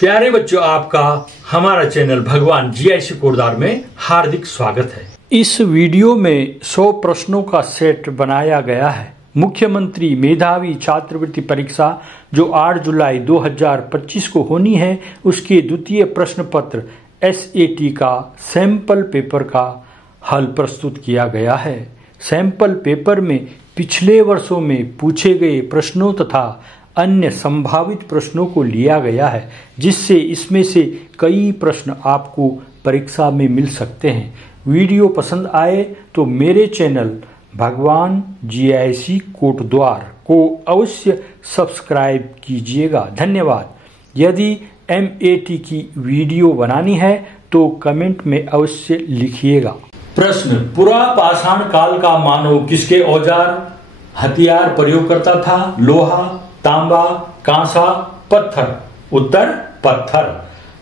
प्यारे बच्चों, आपका हमारा चैनल भगवान जीआईसी कोटद्वार में हार्दिक स्वागत है। इस वीडियो में 100 प्रश्नों का सेट बनाया गया है। मुख्यमंत्री मेधावी छात्रवृत्ति परीक्षा जो 8 जुलाई 2025 को होनी है, उसके द्वितीय प्रश्न पत्र SAT का सैंपल पेपर का हल प्रस्तुत किया गया है। सैंपल पेपर में पिछले वर्षों में पूछे गए प्रश्नों तथा अन्य संभावित प्रश्नों को लिया गया है, जिससे इसमें से कई प्रश्न आपको परीक्षा में मिल सकते हैं। वीडियो पसंद आए तो मेरे चैनल भगवान GIC कोटद्वार को अवश्य सब्सक्राइब कीजिएगा। धन्यवाद। यदि MAT की वीडियो बनानी है तो कमेंट में अवश्य लिखिएगा। प्रश्न, पूरा पाषाण काल का मानव किसके औजार हथियार प्रयोग करता था? लोहा, तांबा, कांसा, पत्थर। उत्तर पत्थर।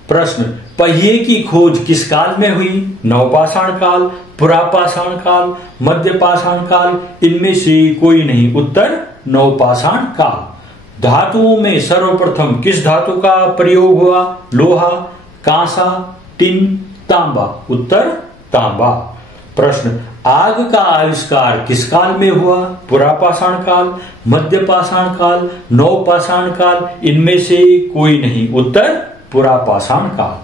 प्रश्न, पहिए की खोज किस काल में हुई? नवपाषाण काल, पुरापाषाण काल, मध्यपाषाण काल, इनमें से कोई नहीं। उत्तर नवपाषाण काल। धातुओं में सर्वप्रथम किस धातु का प्रयोग हुआ? लोहा, कांसा, टिन, तांबा। उत्तर तांबा। प्रश्न, आग का आविष्कार किस काल में हुआ? पुरापाषाण काल, मध्यपाषाण काल, नवपाषाण काल, इनमें से कोई नहीं। उत्तर पुरापाषाण काल।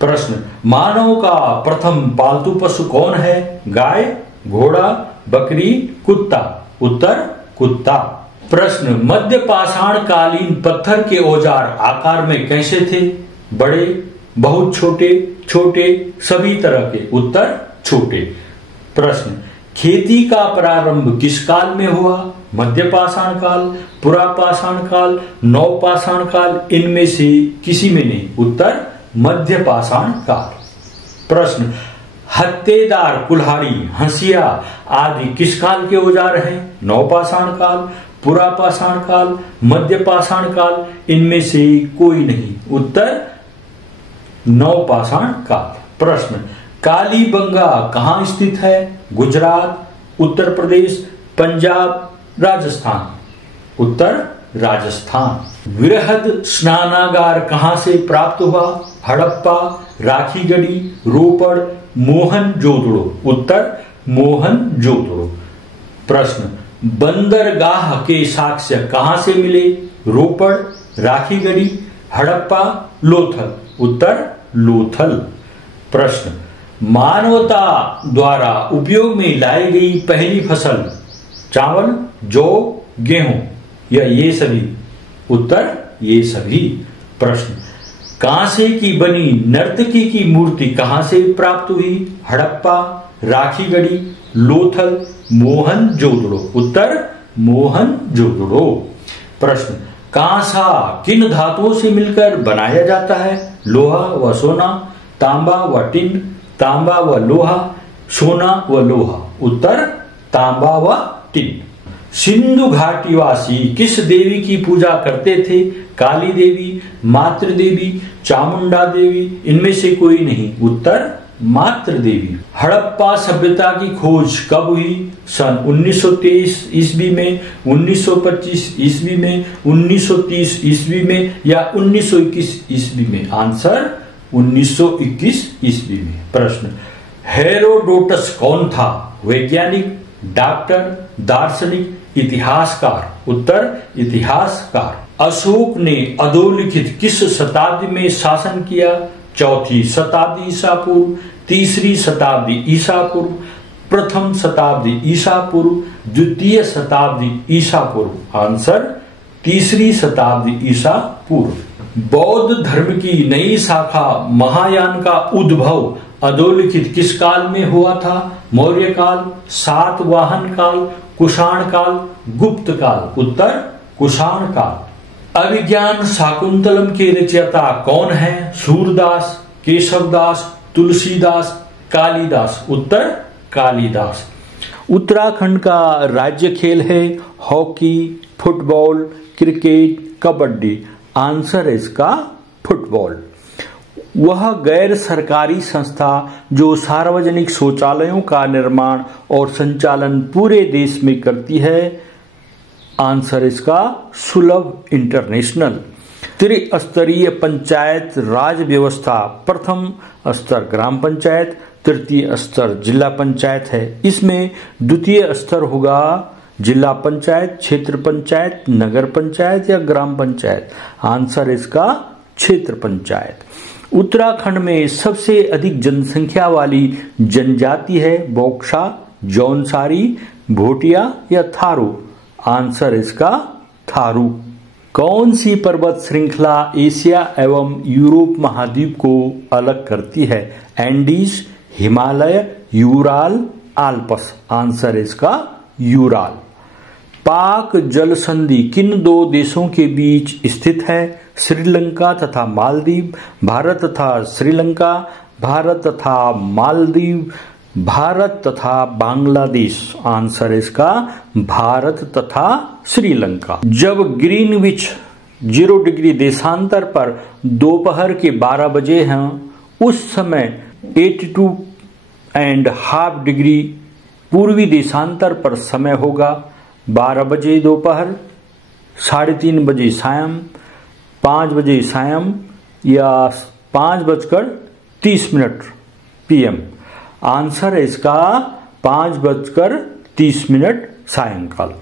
प्रश्न, मानव का प्रथम पालतू पशु कौन है? गाय, घोड़ा, बकरी, कुत्ता। उत्तर कुत्ता। प्रश्न, मध्यपाषाण कालीन पत्थर के औजार आकार में कैसे थे? बड़े, बहुत छोटे, छोटे, सभी तरह के। उत्तर छोटे। प्रश्न, खेती का प्रारंभ किस काल में हुआ? मध्यपाषाण काल, पुरापाषाण काल, नवपाषाण काल, इनमें से किसी में नहीं। उत्तर मध्यपाषाण काल। प्रश्न, हत्तेदार, कुल्हाड़ी, हंसिया आदि किस काल के औजार हैं? नवपाषाण काल, पुरापाषाण काल, मध्यपाषाण काल, इनमें से कोई नहीं। उत्तर नवपाषाण काल। प्रश्न, कालीबंगा कहाँ स्थित है? गुजरात, उत्तर प्रदेश, पंजाब, राजस्थान। उत्तर राजस्थान। वृहद स्नानागार कहाँ से प्राप्त हुआ? हड़प्पा, राखीगढ़ी, रोपड़, मोहनजोदड़ो। उत्तर मोहनजोदड़ो। प्रश्न, बंदरगाह के साक्ष्य कहाँ से मिले? रोपड़, राखीगढ़ी, हड़प्पा, लोथल। उत्तर लोथल। प्रश्न, मानवता द्वारा उपयोग में लाई गई पहली फसल? चावल, जौ, गेहूं या ये सभी? उत्तर ये सभी। प्रश्न, कांसे की बनी नर्तकी की मूर्ति कहां से प्राप्त हुई? हड़प्पा, राखीगढ़ी, लोथल, मोहनजोदड़ो। उत्तर मोहनजोदड़ो। प्रश्न, कांसा किन धातुओं से मिलकर बनाया जाता है? लोहा व सोना, तांबा व टिन, तांबा व लोहा, सोना व लोहा। उत्तर तांबा व टिन। सिंधु घाटीवासी किस देवी की पूजा करते थे? काली देवी, मातृ देवी, चामुंडा देवी, इनमें से कोई नहीं। उत्तर मातृ देवी। हड़प्पा सभ्यता की खोज कब हुई? सन 1923 ईस्वी में, 1925 ईस्वी में, 1930 ईस्वी में या 1921 ईस्वी में? आंसर 1921 ईस्वी में। प्रश्न, हेरोडोटस कौन था? वैज्ञानिक, डॉक्टर, दार्शनिक, इतिहासकार। उत्तर इतिहासकार। अशोक ने अधोलिखित किस शताब्दी में शासन किया? चौथी शताब्दी ईसा पूर्व, तीसरी शताब्दी ईसा पूर्व, प्रथम शताब्दी ईसा पूर्व, द्वितीय शताब्दी ईसा पूर्व। आंसर तीसरी शताब्दी ईसा पूर्व। बौद्ध धर्म की नई शाखा महायान का उद्भव अधोलिखित किस काल में हुआ था? मौर्य काल, सातवाहन काल, कुषाण काल, गुप्त काल। उत्तर कुषाण काल। अभिज्ञान शाकुंतलम के रचयिता कौन है? सूरदास, केशवदास, तुलसीदास, कालिदास। उत्तर कालिदास। उत्तराखंड का राज्य खेल है hockey, football, cricket, kabaddi. Answer है इसका फुटबॉल। वह गैर सरकारी संस्था जो सार्वजनिक शौचालयों का निर्माण और संचालन पूरे देश में करती है। आंसर इसका सुलभ इंटरनेशनल। त्रिस्तरीय पंचायत राज व्यवस्था, प्रथम स्तर ग्राम पंचायत, तृतीय स्तर जिला पंचायत है। इसमें द्वितीय स्तर होगा जिला पंचायत, क्षेत्र पंचायत, नगर पंचायत या ग्राम पंचायत। आंसर इसका क्षेत्र पंचायत। उत्तराखंड में सबसे अधिक जनसंख्या वाली जनजाति है बौक्सा, जौनसारी, भोटिया या थारू। आंसर इसका थारू। कौन सी पर्वत श्रृंखला एशिया एवं यूरोप महाद्वीप को अलग करती है? Andes, Himalaya, Ural, Alps. Answer इसका यूराल। पाक जल संधि किन दो देशों के बीच स्थित है? श्रीलंका तथा मालदीव, भारत तथा श्रीलंका, भारत तथा मालदीव, भारत तथा बांग्लादेश। आंसर इसका भारत तथा श्रीलंका। जब ग्रीनविच 0 डिग्री देशांतर पर दोपहर के 12 बजे हैं, उस समय 82.5 डिग्री पूर्वी देशांतर पर समय होगा। 12 बजे दोपहर, 3:30 बजे सायं, 5 बजे सायं या 5:30 PM। आंसर है इसका 5:30 सायंकाल।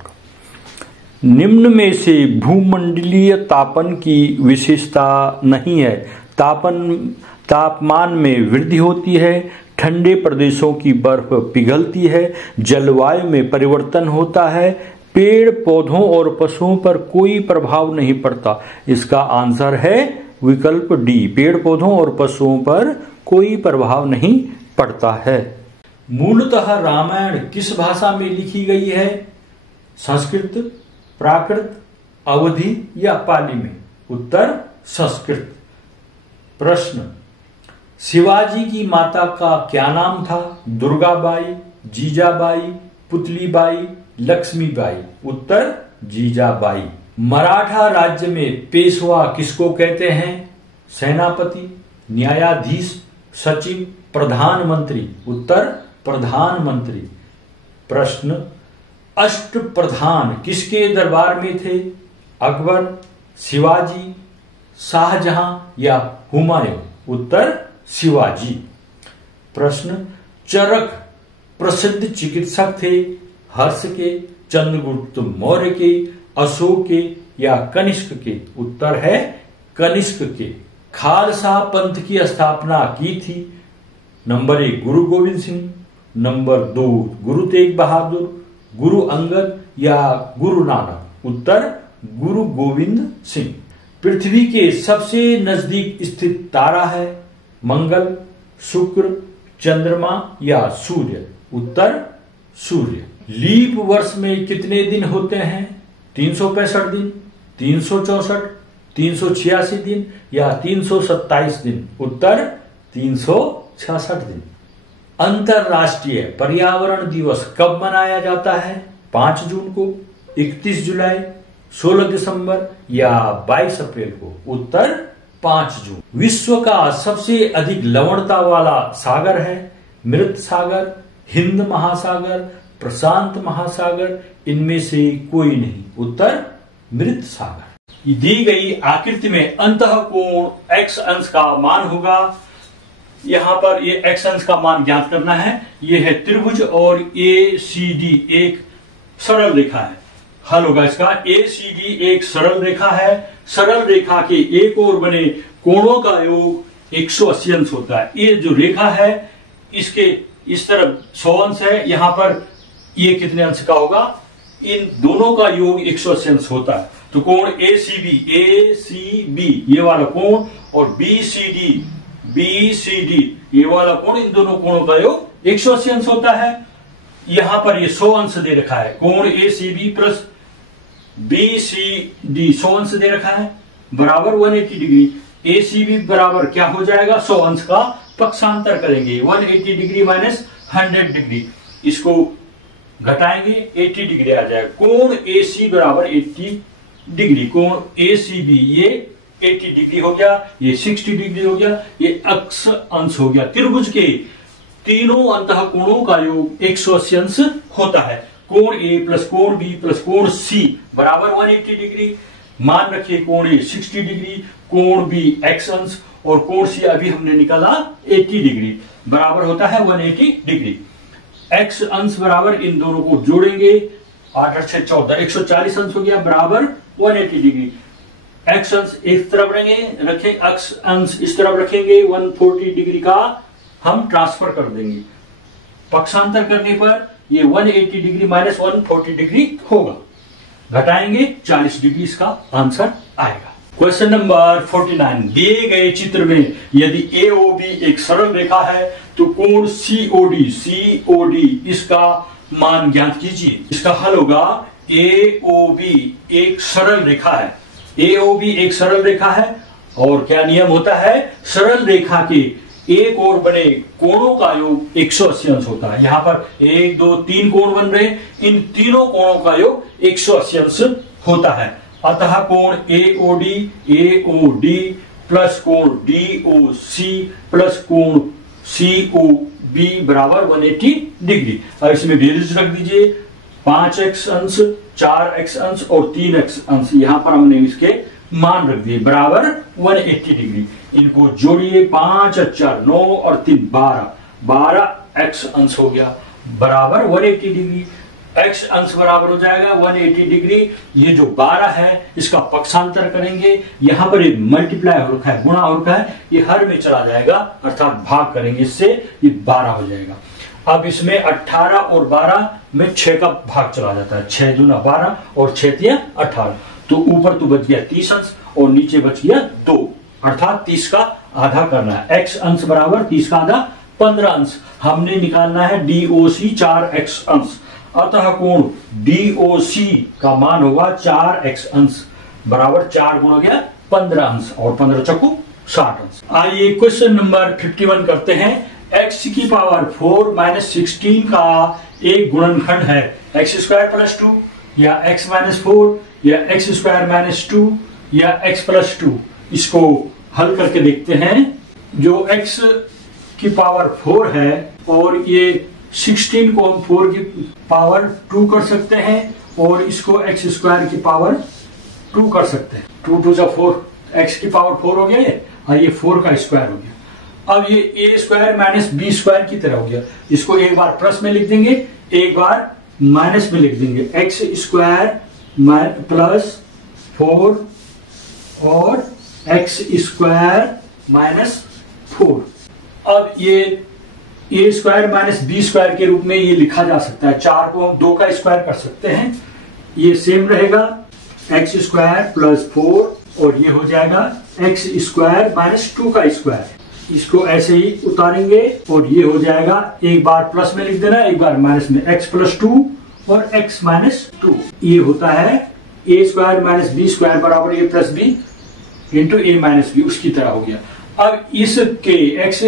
निम्न में से भूमंडलीय तापन की विशेषता नहीं है। तापमान में वृद्धि होती है, ठंडे प्रदेशों की बर्फ पिघलती है, जलवायु में परिवर्तन होता है, पेड़ पौधों और पशुओं पर कोई प्रभाव नहीं पड़ता। इसका आंसर है विकल्प डी, पेड़ पौधों और पशुओं पर कोई प्रभाव नहीं पड़ता है। मूलतः रामायण किस भाषा में लिखी गई है? संस्कृत, प्राकृत, अवधी या पाली में? उत्तर संस्कृत। प्रश्न, शिवाजी की माता का क्या नाम था? दुर्गाबाई, जीजाबाई, पुतलीबाई, लक्ष्मीबाई। उत्तर जीजाबाई। मराठा राज्य में पेशवा किसको कहते हैं? सेनापति, न्यायाधीश, सचिव, प्रधानमंत्री। उत्तर प्रधानमंत्री। प्रश्न, अष्टप्रधान किसके दरबार में थे? अकबर, शिवाजी, शाहजहां या हुमायूं। उत्तर शिवाजी। प्रश्न, चरक प्रसिद्ध चिकित्सक थे? हर्ष के, चंद्रगुप्त मौर्य के, अशोक के या कनिष्क के? उत्तर है कनिष्क के। खालसा पंथ की स्थापना की थी? नंबर 1 गुरु गोविंद सिंह, नंबर 2 गुरु तेग बहादुर, गुरु अंगद या गुरु नानक। उत्तर गुरु गोविंद सिंह। पृथ्वी के सबसे नजदीक स्थित तारा है? मंगल, शुक्र, चंद्रमा या सूर्य। उत्तर सूर्य। लीप वर्ष में कितने दिन होते हैं? 365 दिन, 364, 386 दिन या 327 दिन। उत्तर 366 दिन। अंतरराष्ट्रीय पर्यावरण दिवस कब मनाया जाता है? 5 जून को, 31 जुलाई, 16 दिसंबर या 22 अप्रैल को। उत्तर 5 जून। विश्व का सबसे अधिक लवणता वाला सागर है? मृत सागर, हिंद महासागर, प्रशांत महासागर, इनमें से कोई नहीं। उत्तर मृत सागर। दी गई आकृति में अंतःकोण x अंश का मान होगा। यहां पर ये x अंश का मान ज्ञात करना है। ये है त्रिभुज और ACD एक सरल रेखा है। हल होगा इसका। ACD एक सरल रेखा है। सरल रेखा के एक ओर बने कोणों का योग 180 अंश होता है। ये जो रेखा है इसके इस तरफ 100 अंश है, यहां पर ये कितने अंश का होगा? इन दोनों का योग 180 अंश होता है। तो कोण ACB ये वाला कोण और BCD ये वाला कोण, इन दोनों कोणों का योग 180 अंश होता है। यहां पर ये 100 अंश दे रखा है। कोण ACB प्लस BCD 100 अंश दे रखा है बराबर 180 डिग्री। ACB बराबर क्या हो जाएगा? 100 अंश का पक्षांतर करेंगे, 180 डिग्री माइनस 100 डिग्री, इसको घटाएंगे 80 डिग्री आ जाएगा। कोण AC बराबर 80 डिग्री। कोण ACB ये 80 डिग्री हो गया, ये 60 डिग्री हो गया, ये अक्ष अंश हो गया। त्रिभुज के तीनों अंतः कोणों का योग 180 अंश होता है। कोण A प्लस कोण B प्लस कोण C बराबर 180 डिग्री। मान रखिए कोण ए 60 डिग्री, कोण बी x अंश और कोण सी अभी हमने निकाला 80 डिग्री, बराबर होता है 180 डिग्री। x अंश बराबर इन दोनों को जोड़ेंगे, 8 8 6 14, 140 अंश हो गया बराबर 180 डिग्री। x अंश इस तरफ रखेंगे, x अंश इस तरफ रखेंगे, 140 डिग्री का हम ट्रांसफर कर देंगे। पक्षांतर करने पर ये 180 डिग्री माइनस 140 डिग्री होगा, घटाएंगे 40 डिग्री, इसका आंसर आएगा। क्वेश्चन नंबर 49, दिए गए चित्र में यदि AOB एक सरल रेखा है तो कोण COD इसका मान ज्ञात कीजिए। इसका हल होगा AOB एक सरल रेखा है, AOB एक सरल रेखा है और क्या नियम होता है, सरल रेखा के एक ओर बने कोणों का योग 180 अंश होता है। यहां पर 1 2 3 कोण बन रहे, इन तीनों कोणों का योग 180 अंश होता है। अतः कोण AOD प्लस कोण DOC प्लस कोण COB बराबर 180 डिग्री। अब इसमें वैल्यूज रख दीजिए, 5x अंश, 4x अंश और 3x अंश, यहां पर हमने इसके मान रख दिए बराबर 180 डिग्री। इनको जोड़िए, 5 4 9 और 3 12 x अंश हो गया बराबर 180 डिग्री। x अंश बराबर हो जाएगा 180 डिग्री। ये जो 12 है इसका पक्षांतर करेंगे, यहां पर एक मल्टीप्लाई हो रखा है, गुणा हो रखा है, ये हर में चला जाएगा अर्थात भाग करेंगे, इससे ये 12 हो जाएगा। अब इसमें 18 और 12 में 6 का भाग चला जाता है, 6 दूना 12 और 6 तिया 18, तो ऊपर तो बच गया 30 अंश और नीचे बच गया 2, अर्थात 30 का आधा करना है। x अंश बराबर 30 का आधा 15 अंश, हमने निकालना है DOC 4x अंश। अतः कोण DOC का मान होगा 4x अंश बराबर 4 गुणा गया 15 अंश और 15 चक्कू 60 अंश। आइए क्वेश्चन नंबर 51 करते हैं। x की पावर 4 माइनस 16 का एक गुणनखंड है x स्क्वायर प्लस 2 या x माइनस 4 या x स्क्वायर माइनस 2 या x प्लस 2। इसको हल करके देखते हैं। जो x की पावर 4 है और ये 16 को हम 4 की पावर 2 कर सकते हैं और इसको x स्क्वायर की पावर 2 कर सकते हैं। 2 2 4, x की पावर 4 हो गया और ये 4 का स्क्वायर हो गया। अब ये a square minus b square की तरह हो गया। इसको एक बार प्लस में लिख देंगे, एक बार माइनस में लिख देंगे। x स्क्वायर प्लस 4 और x स्क्वायर माइनस 4। अब ये a square minus b square के रूप में ये लिखा जा सकता है। 4 को हम 2 का स्क्वायर कर सकते हैं, ये सेम रहेगा x स्क्वायर प्लस 4 और ये हो जाएगा x स्क्वायर माइनस 2 का स्क्वायर। इसको ऐसे ही उतारेंगे और ये हो जाएगा, एक बार प्लस में लिख देना, एक बार माइनस में, x प्लस 2 और x माइनस 2। ये होता है a square minus b square बराबर a plus b into a minus b, उसकी तरह हो गया। अब इसके x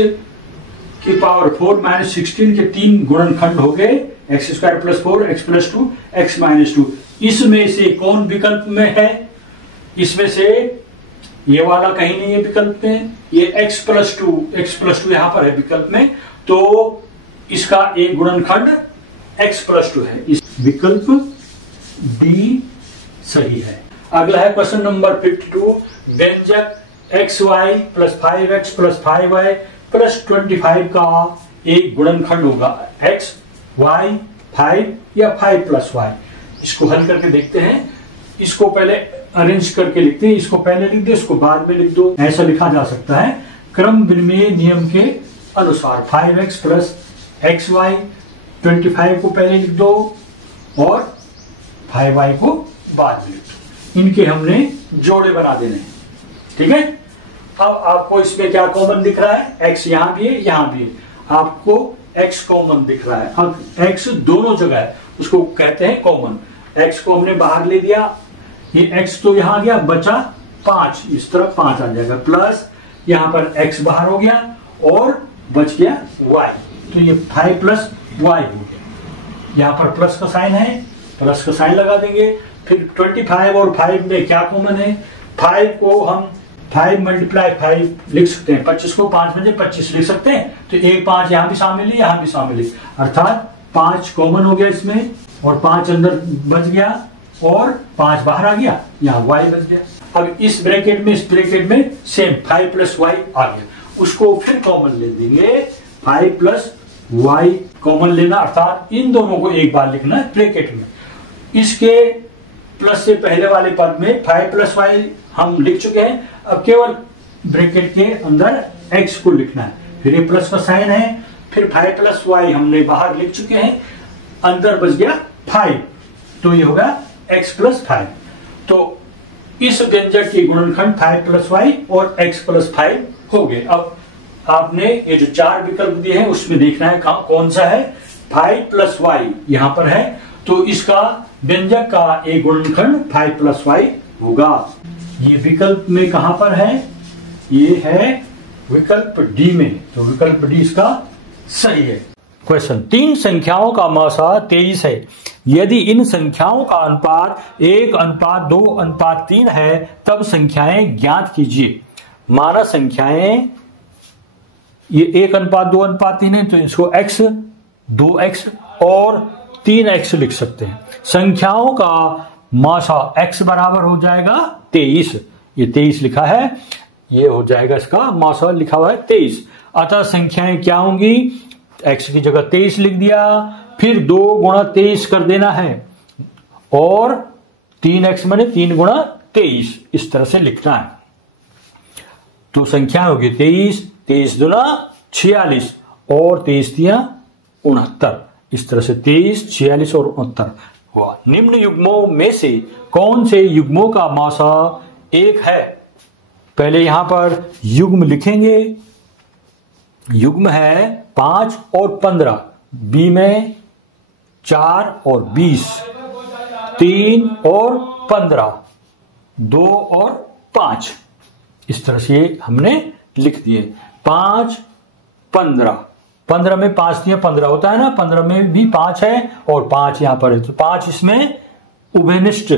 की पावर 4 माइनस 16 के 3 गुणनखंड हो गए, x square plus 4, x plus 2, x minus 2। इसमें से कौन विकल्प में है? इसमें से ये वाला कहीं नहीं है विकल्प में, ये x प्लस 2 यहां पर है विकल्प में, तो इसका एक गुणनखंड x प्लस 2 है। इस विकल्प डी सही है। अगला है क्वेश्चन नंबर 52। व्यंजक xy plus 5x plus 5y plus 25 का एक गुणनखंड होगा x, y, 5 या 5 प्लस y। इसको हल करके देखते हैं। इसको पहले अरेंज करके लिखते हैं, इसको पहले लिख दो, इसको बाद में लिख दो, ऐसा लिखा जा सकता है क्रम विनिमय नियम के अनुसार। 5x प्लस xy, 25 को पहले लिख दो और 5y को बाद में लिख दो। इनके हमने जोड़े बना देने हैं, ठीक है। अब आपको इसमें क्या कॉमन दिख रहा है? x यहां भी है, यहां भी है, आपको x कॉमन दिख रहा है। अब x दोनों जगह है, उसको कहते हैं कॉमन। x को हमने बाहर ले दिया, ये x तो यहां गया, बचा 5, इस तरफ 5 आ जाएगा, प्लस यहां पर x बाहर हो गया और बच गया y, तो ये 5 प्लस y हो गया। यहां पर प्लस का साइन है, प्लस का साइन लगा देंगे। फिर 25 और 5 में क्या कॉमन है? 5 को हम 5 मल्टीप्लाई 5 लिख सकते हैं, 25 को 5 में 25 लिख सकते हैं, तो एक 5 यहां भी शामिल है, यहां भी शामिल है, अर्थात 5 कॉमन हो गया इसमें और 5 अंदर बच गया, और 5 बाहर आ गया, यहाँ y बच गया। अब इस ब्रैकेट में सेम 5 प्लस y आ गया, उसको फिर कॉमन ले देंगे, 5 प्लस y कॉमन लेना, अर्थात इन दोनों को एक बार लिखना है ब्रैकेट में। इसके प्लस से पहले वाले पद में 5 प्लस y हम लिख चुके हैं, अब केवल ब्रैकेट के अंदर x को लिखना है, फिर ये प्लस का साइन है, फिर 5 प्लस y हमने बाहर लिख चुके हैं, अंदर बच गया 5, तो ये होगा x प्लस 5। तो इस व्यंजक के गुणनखंड 5 प्लस y और x प्लस 5 हो गए। अब आपने ये जो 4 विकल्प दिए हैं उसमें देखना है कौन सा है, 5 प्लस y यहां पर है, तो इसका व्यंजक का एक गुणनखंड 5 प्लस y होगा। ये विकल्प में कहां पर है, ये है विकल्प डी में, तो विकल्प डी इसका सही है। क्वेश्चन, 3 संख्याओं का मौसा 23 है, यदि इन संख्याओं का अनुपात 1:2:3 है तब संख्याएं ज्ञात कीजिए। माना संख्याएं ये 1:2:3 है, तो इसको x, 2x और 3x लिख सकते हैं। संख्याओं का मौसा x बराबर हो जाएगा 23, ये 23 लिखा है, ये हो जाएगा इसका मौसा, लिखा हुआ है 23। अतः संख्याएं क्या होंगी, x की जगह 23 लिख दिया, फिर 2 गुणा 23 कर देना है, और 3x माने 3 गुणा 23 इस तरह से लिखना है। तो संख्या होगी 23, 23 दूना 46 और 23 दिया 69, इस तरह से 23, 46 और 69 हुआ। निम्न युग्मों में से कौन से युग्मों का मौसा 1 है। पहले यहां पर युग्म लिखेंगे, युग्म है 5 और 15, बी में 4 और 20, 3 और 15, 2 और 5, इस तरह से हमने लिख दिए। 5, 15, 15 में 5 दिए 15 होता है ना, 15 में भी 5 है और 5 यहां पर है, तो 5 इसमें उभयनिष्ठ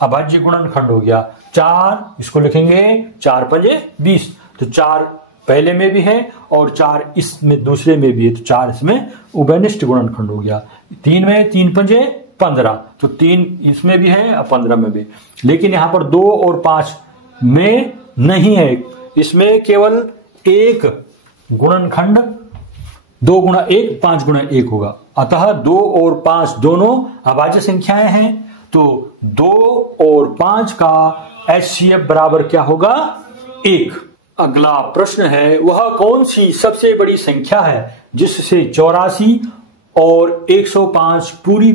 अभाज्य गुणनखंड हो गया। 4 इसको लिखेंगे 4 पंजे 20, तो 4 पहले में भी है और 4 इसमें दूसरे में भी है, तो 4 इसमें उभयनिष्ठ गुणनखंड हो गया। 3 में 3 पंजे 15, तो 3 इसमें भी है और 15 में भी, लेकिन यहां पर 2 और 5 में नहीं है, इसमें केवल एक गुणनखंड 2 गुणा 1 5 गुणा 1 होगा। अतः 2 और 5 दोनों अभाज्य संख्याएं हैं, तो 2 और 5 का HCF बराबर क्या होगा, 1। अगला प्रश्न है, वह कौन सी सबसे बड़ी संख्या है जिससे 84 और 105 पूरी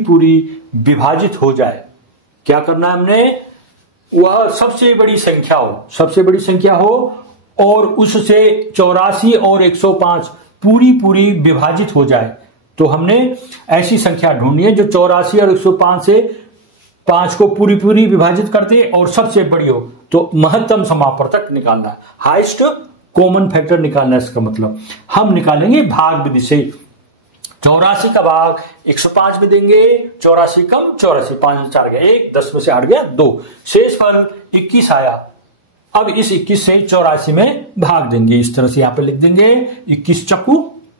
विभाजित हो जाए। क्या करना है हमने, वह सबसे बड़ी संख्या हो और उससे 84 और 105 पूरी विभाजित हो जाए। तो हमने ऐसी संख्या ढूंढनी है जो 84 और 105 से 5 को पूरी विभाजित करते और सबसे बड़ी हो, तो महत्तम समापवर्तक निकालना है, हाईएस्ट कॉमन फैक्टर निकालना है। इसका मतलब हम निकालेंगे भाग विधि से। 84 का भाग 105 में देंगे, 84 कम 84, 5 4 गया 1, 10 में से 8 गया 2, शेष फल 21 आया। अब इस 21 से 84 में भाग देंगे, इस तरह से यहां पर लिख देंगे 21 चक्कू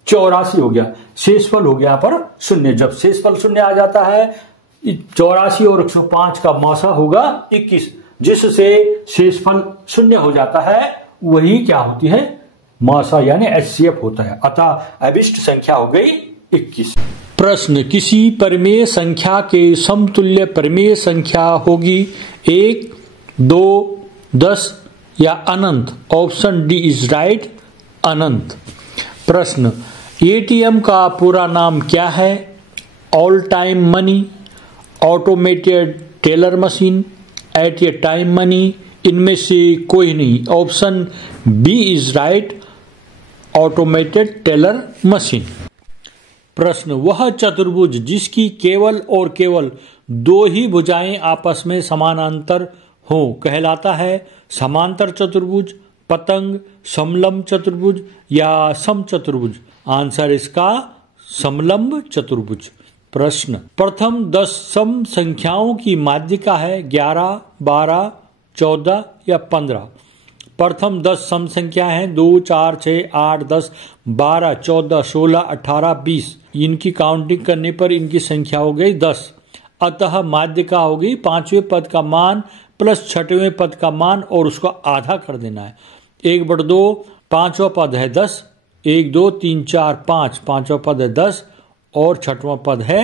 84 हो गया, शेषफल हो गया यहाँ पर 0। जब शेषफल 0 आ जाता है, 84 और 105 का मौसा होगा 21, जिससे शेषफल 0 हो जाता है, वही क्या होती है, मौसा यानी HCF होता है। अतः अभिष्ट संख्या हो गई 21। प्रश्न, किसी परिमेय संख्या के समतुल्य परिमेय संख्या होगी 1, 2, 10 या अनंत। ऑप्शन डी इज राइट, अनंत। प्रश्न, ATM का पूरा नाम क्या है। All time money, automated teller machine, at a time money, इनमें से कोई नहीं। Option B is right, automated teller machine. प्रश्न, वह चतुर्भुज जिसकी केवल और केवल 2 ही भुजाएं आपस में समानांतर हो कहलाता है। समांतर चतुर्भुज, पतंग, समलंब चतुर्भुज या समचतुर्भुज। आंसर इसका समलंब चतुर्भुज। प्रश्न, प्रथम 10 सम संख्याओं की माध्यिका है 11, 12, 14 या 15। प्रथम 10 सम संख्या है 2, 4, 6, 8, 10, 12, 14, 16, 18, 20। इनकी काउंटिंग करने पर इनकी संख्या हो गई 10। अतः माध्यिका होगी 5वें पद का मान प्लस 6वें पद का मान और उसको आधा कर देना है। 1/2, 5वां पद है 10, 1 2 3 4 5, 5वां पद है 10 और 6वां पद है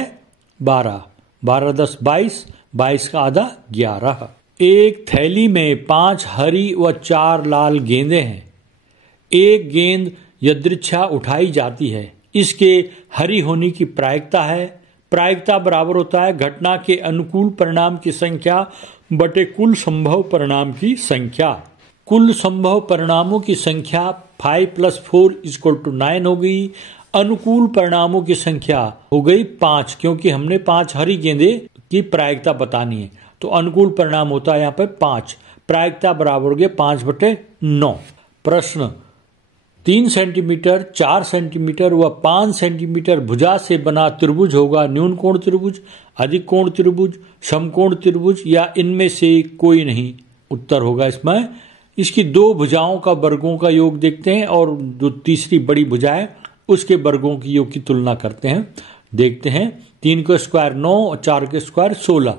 12, 12 10 22, 22 का आधा 11। एक थैली में 5 हरी व 4 लाल गेंदें हैं। एक गेंद यदृच्छा उठाई जाती है। इसके हरी होने की प्रायिकता है। प्रायिकता बराबर होता है घटना के अनुकूल परिणाम की संख्या बटे कुल संभव परिणाम की संख्या। कुल संभव परिणामों की संख्या 5 + 4 = 9 हो गई। अनुकूल परिणामों की संख्या हो गई 5, क्योंकि हमने 5 हरी गेंदे की प्रायिकता बतानी है, तो अनुकूल परिणाम होता है यहाँ पे 5। प्रायिकता बराबर हो गया 5/9। प्रश्न 3 सेंटीमीटर, 4 सेंटीमीटर व 5 सेंटीमीटर भुजा से बना त्रिभुज होगा न्यून कोण त्रिभुज, अधिक कोण त्रिभुज, समकोण त्रिभुज या इनमें से कोई नहीं। उत्तर होगा इसमें इसकी 2 भुजाओं का वर्गों का योग देखते हैं और जो तीसरी बड़ी भुजा है उसके वर्गों की योग की तुलना करते हैं। देखते हैं 3 का स्क्वायर 9 और 4 का स्क्वायर 16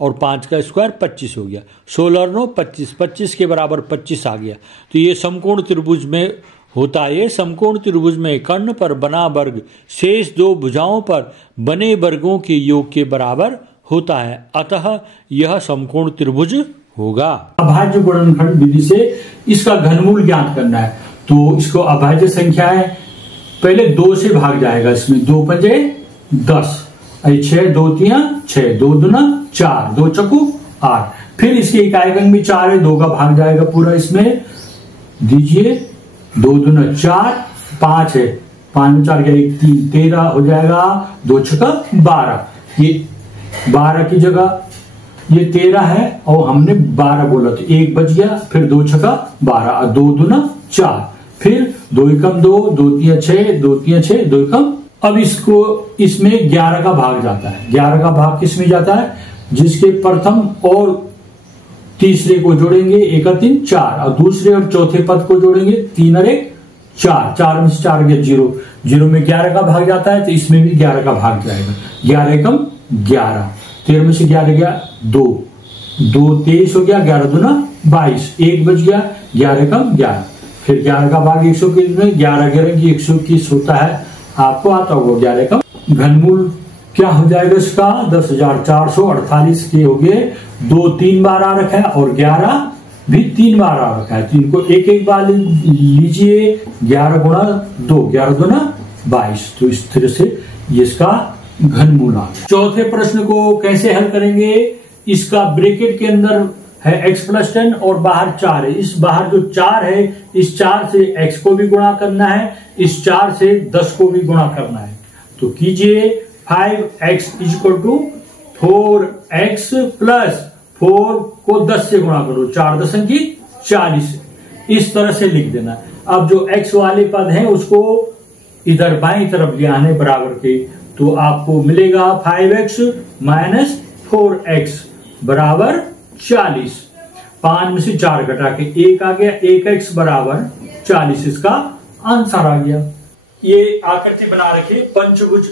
और 5 का स्क्वायर 25 हो गया। 16 और 9 25, 25 के बराबर 25 आ गया। तो ये समकोण त्रिभुज में होता है। ये समकोण त्रिभुज में कर्ण पर बना वर्ग शेष 2 भुजाओं पर बने वर्गों के योग के बराबर होता है, अतः यह समकोण त्रिभुज होगा। अभाज्य गुणनखंड विधि से इसका घनमूल ज्ञात करना है, तो इसको अभाज्य संख्या है, पहले 2 से भाग जाएगा। इसमें 2 पंजे 10, 6 2 3 6, 2 दूना 4, 2 चौकू 8। फिर इसके इकाई अंक भी 4 है, 2 का भाग जाएगा पूरा। इसमें दीजिए 2 दूना 4, 5 है, 5 में 4 गया 1 3, 13 हो जाएगा, 2 छक्का 12। ये 12 की जगह ये 13 है और हमने 12 बोला तो 1 बच गया, फिर 2 छक्का 12, 2 दूना 4, फिर 2 एकम 2, 2 3 6, 2 3 6, 2 एकम। अब इसको इसमें 11 का भाग जाता है। 11 का भाग किस में जाता है? जिसके प्रथम और तीसरे को जोड़ेंगे 1 और 3 4, और दूसरे और चौथे पद को जोड़ेंगे 3 और 1 4, 4 में से 4 गया 0, 0 में 11 का भाग जाता है, तो इसमें भी 11 का भाग जाएगा। 11 एकम 11, 13 में से 11 गया 2, 2 23 हो गया, 11 दूना 22, 1 बच गया, 11 एकम 11। फिर 11 का भाग 121 में 11 11 की 121 होता है, आपको आता होगा 11 एकम। घनमूल क्या हो जाएगा इसका? 10,448 के हो गए। 2 3 बार आ रखा है और 11 भी 3 बार आ रखा है, तो इनको एक एक बार लीजिए। 11 गुणा 2, 11 दूना 22, तो इस तरह से ये इसका घनमूल आ गया। चौथे प्रश्न को कैसे हल करेंगे? इसका ब्रैकेट के अंदर है x + 10 और बाहर 4 है। इस बाहर जो 4 है, इस 4 से x को भी गुणा करना है, इस 4 से 10 को भी गुणा करना है। तो कीजिए 5x = 4x + 4 को 10 से गुणा करो, 4 10 की 40, इस तरह से लिख देना। अब जो x वाले पद हैं उसको इधर बाईं तरफ ले आने बराबर के, तो आपको मिलेगा 5x - 4x बराबर 40। 5 में से 4 घटा के 1 आ गया, 1x बराबर 40 इसका आंसर आ गया। ये आकृति बना रखिए, पंचभुज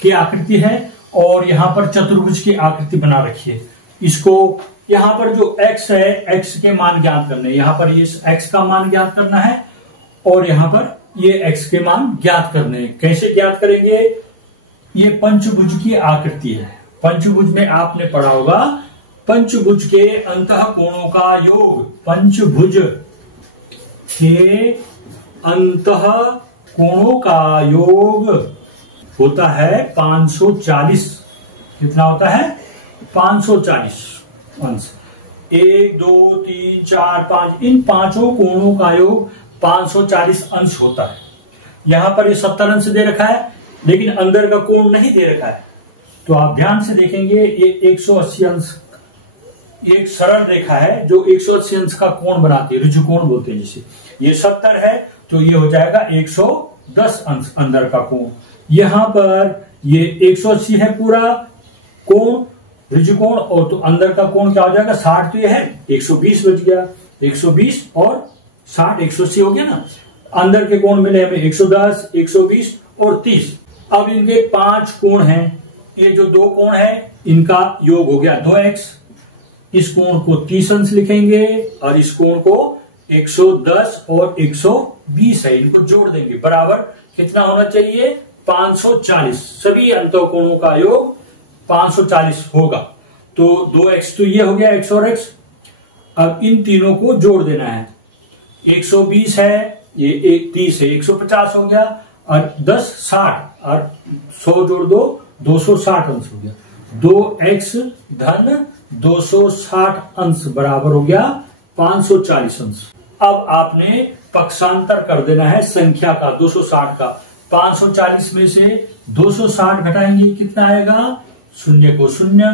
की आकृति है और यहां पर चतुर्भुज की आकृति बना रखिए। इसको यहां पर जो x है, x के मान ज्ञात करने, यहां पर ये x का मान ज्ञात करना है और यहां पर ये x के मान ज्ञात करने हैं। कैसे ज्ञात करेंगे? ये पंचभुज की आकृति है। पंचभुज में आपने पढ़ा होगा पंचभुज के अंतः कोणों का योग, पंचभुज के अंतः कोणों का योग होता है 540। कितना होता है? 540 अंश। 1 2 3 4 5, इन पांचों कोणों का योग 540 अंश होता है। यहां पर ये 70 अंश दे रखा है, लेकिन अंदर का कोण नहीं दे रखा है, तो आप ध्यान से देखेंगे ये 180 अंश एक सरल रेखा है जो 180 अंश का कोण बनाती है, ऋजुकोण बोलते हैं जिसे। ये 70 है तो ये हो जाएगा 110 अंश अंदर का कोण। यहां पर ये 180 है पूरा कोण ऋजुकोण, और तो अंदर का कोण क्या हो जाएगा? 60 तो ये है, 120 बच गया। 120 और 60 180 हो गया ना। अंदर के कोण मिले हमें 110, 120 और 30। अब इनके 5 कोण हैं, ये जो दो कोण है इनका योग हो गया 2x, इस कोण को 30 अंश लिखेंगे और इस कोण को 110 और 120 है, इनको जोड़ देंगे, बराबर कितना होना चाहिए 540। सभी अंतःकोणों का योग 540 होगा। तो 2x तो ये हो गया x और x, अब इन तीनों को जोड़ देना है। 120 है, ये 30 है, 150 हो गया, और 10 60 और 100 जोड़ दो 260 अंश हो गया। 2x धन 260 अंश बराबर हो गया 540 अंश। अब आपने पक्षांतर कर देना है संख्या का 260 का। 540 में से 260 घटाएंगे कितना आएगा, शून्य को शून्य,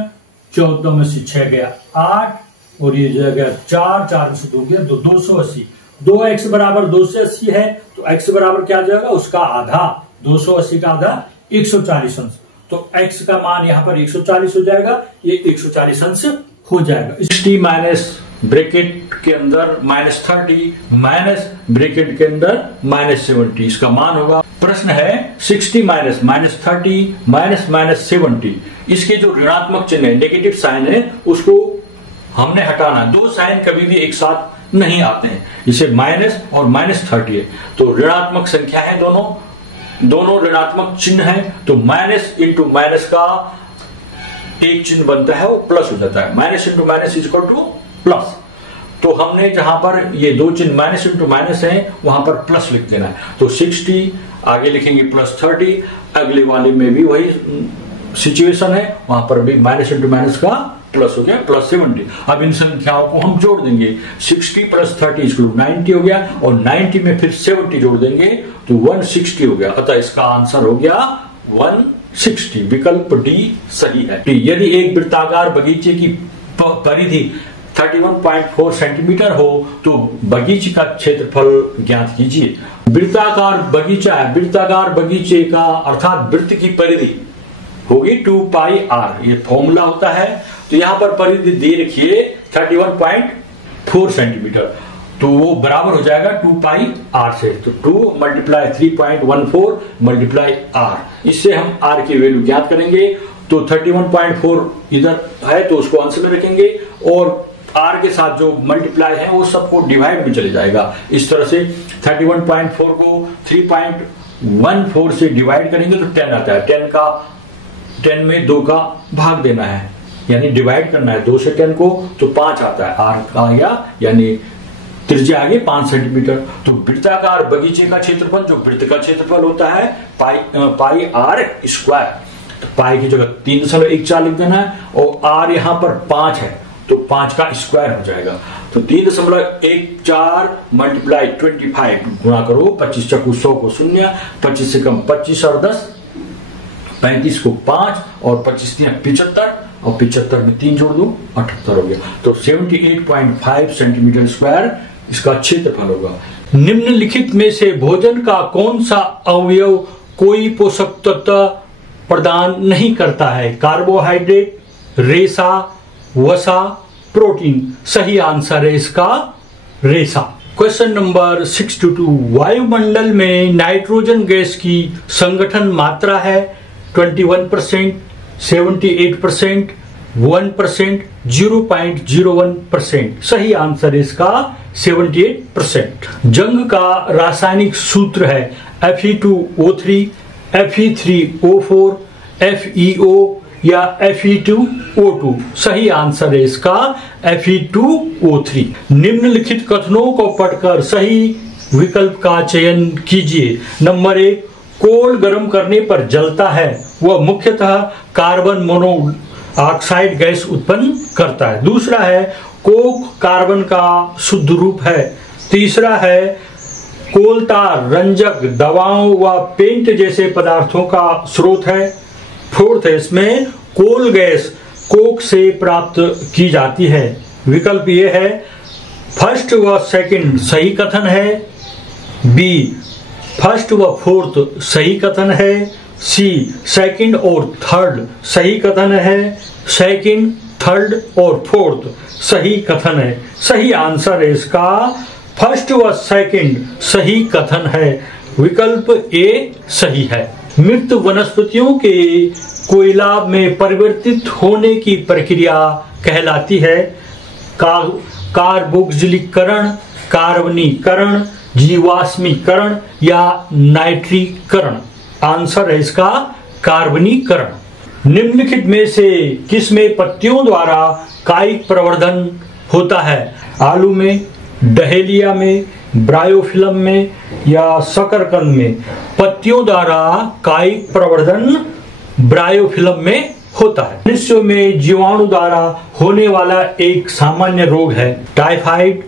14 में से 6 गया 8 और ये जगह 4, 4 में से 2 गया 280। 2x बराबर 280 है तो x बराबर क्या जाएगा, उसका आधा, 280 का आधा 140 अंश। तो x का मान यहाँ पर 140 हो जाएगा, ये 140 अंश हो जाएगा। 60 माइनस ब्रैकेट के अंदर -30 माइनस ब्रैकेट के अंदर -70, इसका मान होगा। प्रश्न है 60 माइनस -30 माइनस -70, इसके जो ऋणात्मक चिन्ह है, नेगेटिव साइन है, उसको हमने हटाना। दो साइन कभी भी एक साथ नहीं आते हैं, इसे माइनस और -30 है तो ऋणात्मक संख्या है, दोनों ऋणात्मक चिन्ह है, तो माइनस इंटू माइनस का एक चिन्ह बनता है वो प्लस हो जाता है। Minus into minus is equal two plus. तो हमने जहां पर ये दो चिन्ह माइनस इंटू माइनस है वहां पर प्लस लिख देना है। तो 60 आगे लिखेंगे +30, अगले वाले में भी वही सिचुएशन है, वहां पर भी माइनस इंटू माइनस का प्लस हो गया +70। अब इन संख्याओं को हम जोड़ देंगे, 60 + 30 = 90 हो गया, और 90 में फिर 70 जोड़ देंगे तो 160 हो गया। अतः इसका आंसर हो गया 160। विकल्प डी सही है। यदि एक वृत्ताकार बगीचे की परिधि 31.4 सेंटीमीटर हो तो बगीचे का क्षेत्रफल ज्ञात कीजिए। वृत्ताकार बगीचा है, वृत्ताकार बगीचे का अर्थात वृत्त की परिधि होगी 2πr, ये फॉर्मूला होता है। तो यहां पर परिधि दे रखिए 31.4 सेंटीमीटर, तो वो बराबर हो जाएगा 2πr से। तो 2 × 3.14 × r, इससे हम r की वैल्यू ज्ञात करेंगे। तो 31.4 इधर है तो उसको आंसर में रखेंगे, और r के साथ जो मल्टीप्लाई है वो सबको डिवाइड में चले जाएगा। इस तरह से 31.4 को 3.14 से डिवाइड करेंगे तो 10 आता है। 10 में 2 का भाग देना है, यानी डिवाइड करना है 2 से 10 को, तो 5 आता है। r का आया, यानी त्रिज्या आगे 5 सेंटीमीटर। तो वृत्ताकार बगीचे का क्षेत्रफल, जो वृत्त का क्षेत्रफल होता है, πr²। तो पाई की जगह 3.14 लिख देना है, और r यहाँ पर 5 है तो 5 का स्क्वायर हो जाएगा। तो 3.14 × 25 गुणा करो, 25 चक्कू 100 को 0, 25 से कम 25 और 10 35 को 5 और 25 75, और 75 में 3 जोड़ दो 78 हो गया। तो 78.5 सेंटीमीटर स्क्वायर इसका क्षेत्रफल होगा। निम्नलिखित में से भोजन का कौन सा अवयव कोई पोषक तत्व प्रदान नहीं करता है? कार्बोहाइड्रेट, रेशा, वसा, प्रोटीन। सही आंसर है इसका रेशा। क्वेश्चन नंबर 62, वायुमंडल में नाइट्रोजन गैस की संगठन मात्रा है 21%, 78%, 1%, 0.01%। सही आंसर है इसका 78%। जंग का रासायनिक सूत्र है Fe2O3, Fe3O4, FeO या Fe2O2। सही आंसर है इसका Fe2O3। निम्नलिखित कथनों को पढ़कर सही विकल्प का चयन कीजिए। नंबर 1, कोल गर्म करने पर जलता है, वह मुख्यतः कार्बन मोनोऑक्साइड गैस उत्पन्न करता है। दूसरा है, कोक कार्बन का शुद्ध रूप है। तीसरा है, कोलतार रंजक, दवाओं व पेंट जैसे पदार्थों का स्रोत है। फोर्थ है, इसमें कोल गैस कोक से प्राप्त की जाती है। विकल्प ये है, फर्स्ट व सेकंड सही कथन है। बी, फर्स्ट व फोर्थ सही कथन है। सी, सेकंड और थर्ड सही कथन है। सेकंड, थर्ड और फोर्थ सही कथन है। सही आंसर है इसका फर्स्ट व सेकंड सही कथन है। विकल्प ए सही है। मृत वनस्पतियों के कोयला में परिवर्तित होने की प्रक्रिया कहलाती है कार्बोक्सिलीकरण, कार्बनीकरण, जीवाश्मीकरण या नाइट्रीकरण। आंसर है इसका कार्बनीकरण। निम्नलिखित में से किसमें पत्तियों द्वारा कायिक प्रवर्धन होता है? आलू में, डहेलिया में, ब्रायोफिलम में या शकरकंद में? पत्तियों द्वारा कायिक प्रवर्धन ब्रायोफिलम में होता है। मनुष्यों में जीवाणु द्वारा होने वाला एक सामान्य रोग है टाइफाइड,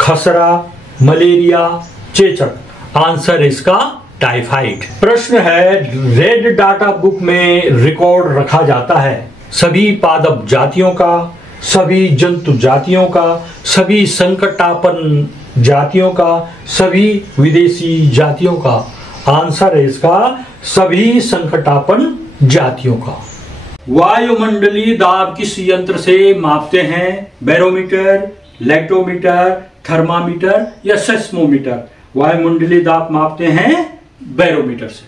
खसरा, मलेरिया, चेचक। आंसर इसका टाइफाइड। प्रश्न है, रेड डाटा बुक में रिकॉर्ड रखा जाता है सभी पादप जातियों का, सभी जंतु जातियों का, सभी संकटापन जातियों का, सभी विदेशी जातियों का। आंसर है इसका सभी संकटापन जातियों का। वायुमंडलीय दाब किस यंत्र से मापते हैं? बैरोमीटर, लेक्टोमीटर, थर्मामीटर या सेस्मोमीटर? वायुमंडलीय दाब मापते हैं बैरोमीटर से।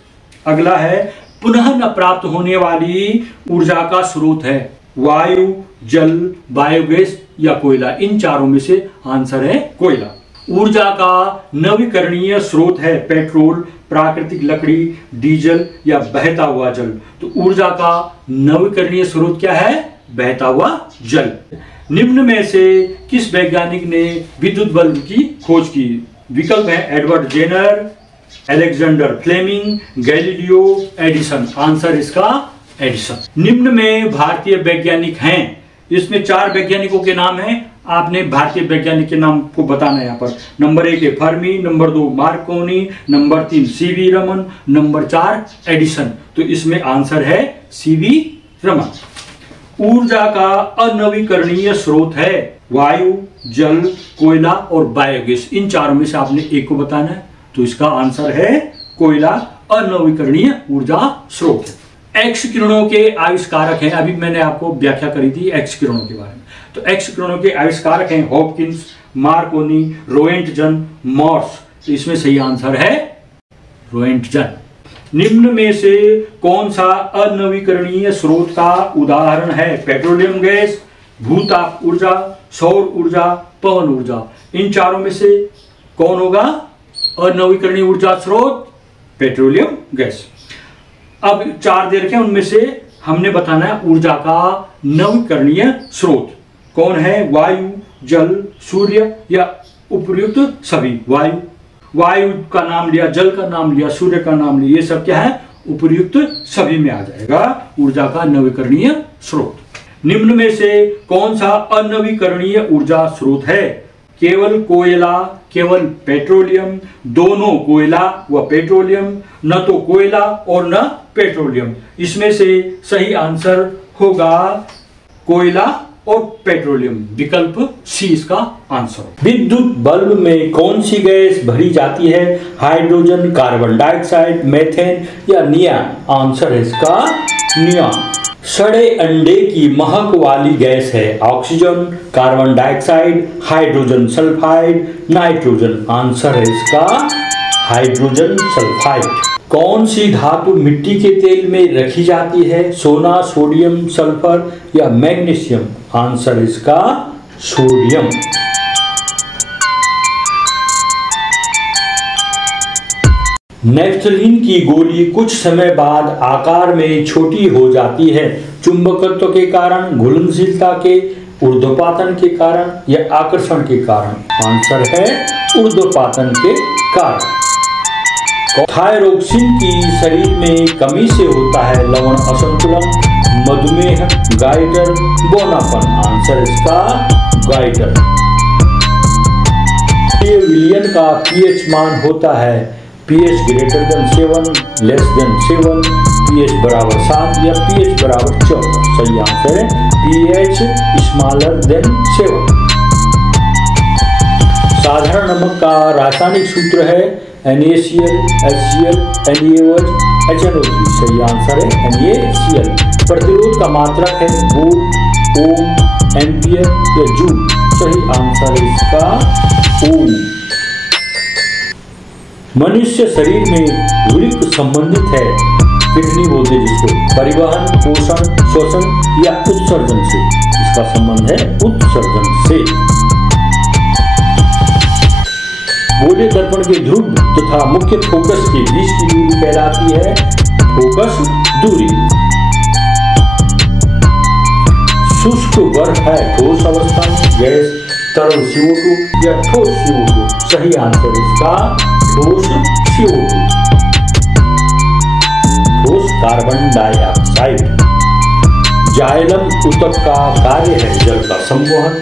अगला है, पुनः न प्राप्त होने वाली ऊर्जा का स्रोत है वायु, जल, बायोगैस या कोयला? इन चारों में से आंसर है कोयला। ऊर्जा का नवीकरणीय स्रोत है पेट्रोल, प्राकृतिक लकड़ी, डीजल या बहता हुआ जल? तो ऊर्जा का नवीकरणीय स्रोत क्या है? बहता हुआ जल। निम्न में से किस वैज्ञानिक ने विद्युत बल्ब की खोज की? विकल्प है Edward Jenner, Alexander Fleming, Galileo, Edison. Answer इसका एडिसन। निम्न में भारतीय वैज्ञानिक हैं, इसमें 4 वैज्ञानिकों के नाम हैं, आपने भारतीय वैज्ञानिक के नाम को बताना है यहाँ पर। नंबर 1 है Fermi, number 2 Markovnikov, number 3 CV Raman, number 4 Edison. तो इसमें आंसर है सीवी रमन। ऊर्जा का अनवीकरणीय स्रोत है वायु, जल, कोयला और बायोगैस। इन चारों में से आपने एक को बताना है, तो इसका आंसर है कोयला अनवीकरणीय ऊर्जा स्रोत। एक्स किरणों के आविष्कारक हैं, अभी मैंने आपको व्याख्या करी थी एक्स किरणों के बारे में। तो एक्स किरणों के आविष्कारक हैं हॉपकिंस, मार्कोनी, रोएंटजन, मॉर्स। तो इसमें सही आंसर है रोएंटजन। निम्न में से कौन सा अनवीकरणीय स्रोत का उदाहरण है? पेट्रोलियम गैस, भूताप ऊर्जा, सौर ऊर्जा, पवन ऊर्जा? इन चारों में से कौन होगा अनवीकरणीय ऊर्जा स्रोत? Petroleum gas. अब 4 दे रखे हैं, उनमें से हमने बताना है ऊर्जा का नवीकरणीय स्रोत कौन है? वायु, जल, सूर्य या उपर्युक्त सभी? वायु का नाम लिया, जल का नाम लिया, सूर्य का नाम लिया, ये सब क्या है? उपर्युक्त सभी में आ जाएगा ऊर्जा का नवीकरणीय स्रोत। निम्न में से कौन सा अनवीकरणीय ऊर्जा स्रोत है? केवल कोयला, केवल पेट्रोलियम, दोनों कोयला व पेट्रोलियम, न तो कोयला और न पेट्रोलियम? इसमें से सही आंसर होगा कोयला और पेट्रोलियम। विकल्प सी इसका आंसर। विद्युत बल्ब में कौन सी गैस भरी जाती है? हाइड्रोजन, कार्बन डाइऑक्साइड, मीथेन या नियॉन? आंसर है इसका नियॉन। सड़े अंडे की महक वाली गैस है oxygen, carbon dioxide, hydrogen sulphide, nitrogen? Answer है इसका हाइड्रोजन सल्फाइड। कौन सी धातु मिट्टी के तेल में रखी जाती है? सोना, सोडियम, सल्फर या मैग्नीशियम? आंसर इसका सोडियम। नेफ्थलीन की गोली कुछ समय बाद आकार में छोटी हो जाती है चुंबकत्व के कारण, घुलनशीलता के, ऊर्ध्वपातन के कारण या आकर्षण के कारण? आंसर है ऊर्ध्वपातन के कारण। थायरोक्सिन की शरीर में कमी से होता है लवण असंतुलन, मधुमेह, गाइटर, बौनापन? आंसर इसका गाइटर। विलियन का पीएच मान होता है pH greater than 7, less than 7, pH बराबर 7 या pH बराबर 14? सही आंसर है pH स्मॉलर देन 7। साधारण नमक का रासायनिक सूत्र है NaCl, HCl, NaOH, HNO3? सही आंसर है NaCl। प्रतिरोध का मात्रक है वोल्ट, ओम, एम्पियर या जूल? सही आंसर है इसका ओम। मनुष्य शरीर में वृक्क संबंधित है किडनी बोलते हैं जिसको, परिवहन, पोषण, श्वसन या उत्सर्जन से। इसका संबंध है उत्सर्जन से। गोले दर्पण के ध्रुव तथा मुख्य फोकस के बीच की दूरी कहलाती है फोकस दूरी। शुष्क बर्फ है ठोस अवस्था में, गैस, तरल CO2 या ठोस CO2। सही आंसर इसका ठोस CO2, ठोस कार्बन डाइऑक्साइड। जाइलम ऊतक का कार्य है जल का संवहन,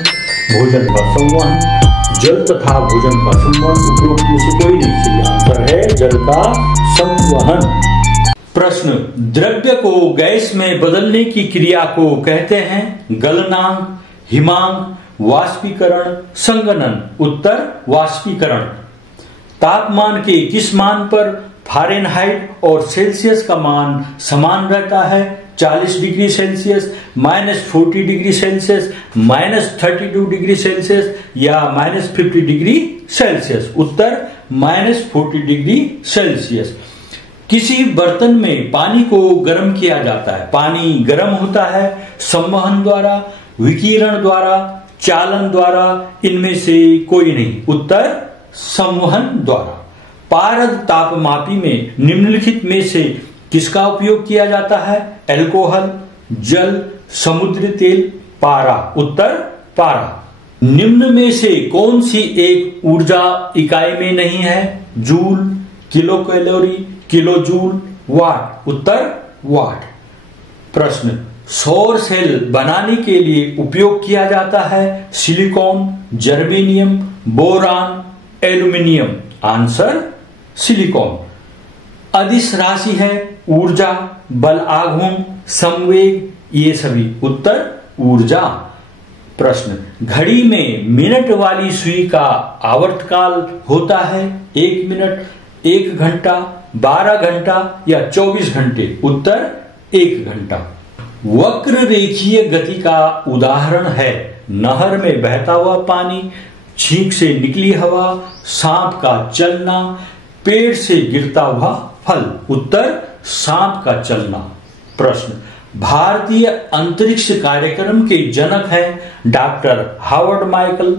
भोजन का संवहन। जल तथा भोजन का संवहन उपरोक्त में से कोई नहीं। सही आंसर है जल का संवहन। प्रश्न, द्रव्य को गैस में बदलने की क्रिया को कहते हैं गलनांक, हिमांक, वाष्पीकरण, संघनन। उत्तर वाष्पीकरण। तापमान के किस मान पर फ़ारेनहाइट और सेल्सियस का मान समान रहता है? 40 degree Celsius, -40 degree Celsius, -32 degree Celsius या -50 डिग्री सेल्सियस। उत्तर -40 डिग्री सेल्सियस। किसी बर्तन में पानी को गर्म किया जाता है। पानी गर्म होता है संवहन द्वारा, विकिरण द्वारा, चालन द्वारा, इनमें से कोई नहीं। उत्तर संवहन द्वारा। पारद तापमापी में निम्नलिखित में से किसका उपयोग किया जाता है? अल्कोहल, जल, समुद्री तेल, पारा। उत्तर पारा। निम्न में से कौन सी एक ऊर्जा इकाई में नहीं है? Joule, kilo calorie, kilo joule, watt. उत्तर वाट। प्रश्न, सौर सेल बनाने के लिए उपयोग किया जाता है silicon, germanium, boron, aluminium. Answer silicon. अदिश राशि है ऊर्जा, बल आघूर्ण, संवेग, ये सभी। उत्तर ऊर्जा। प्रश्न, घड़ी में मिनट वाली सुई का आवर्तकाल होता है 1 मिनट, 1 घंटा, 12 घंटा या 24 घंटे। उत्तर 1 घंटा। वक्र रेखीय गति का उदाहरण है नहर में बहता हुआ पानी, छींक से निकली हवा, सांप का चलना, पेड़ से गिरता हुआ फल। उत्तर सांप का चलना। प्रश्न, भारतीय अंतरिक्ष कार्यक्रम के जनक हैं doctor Howard Michael,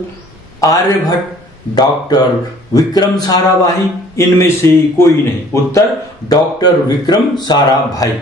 Aryabhata, doctor Vikram Sarabhai, इनमें से कोई नहीं। उत्तर डॉक्टर विक्रम साराभाई।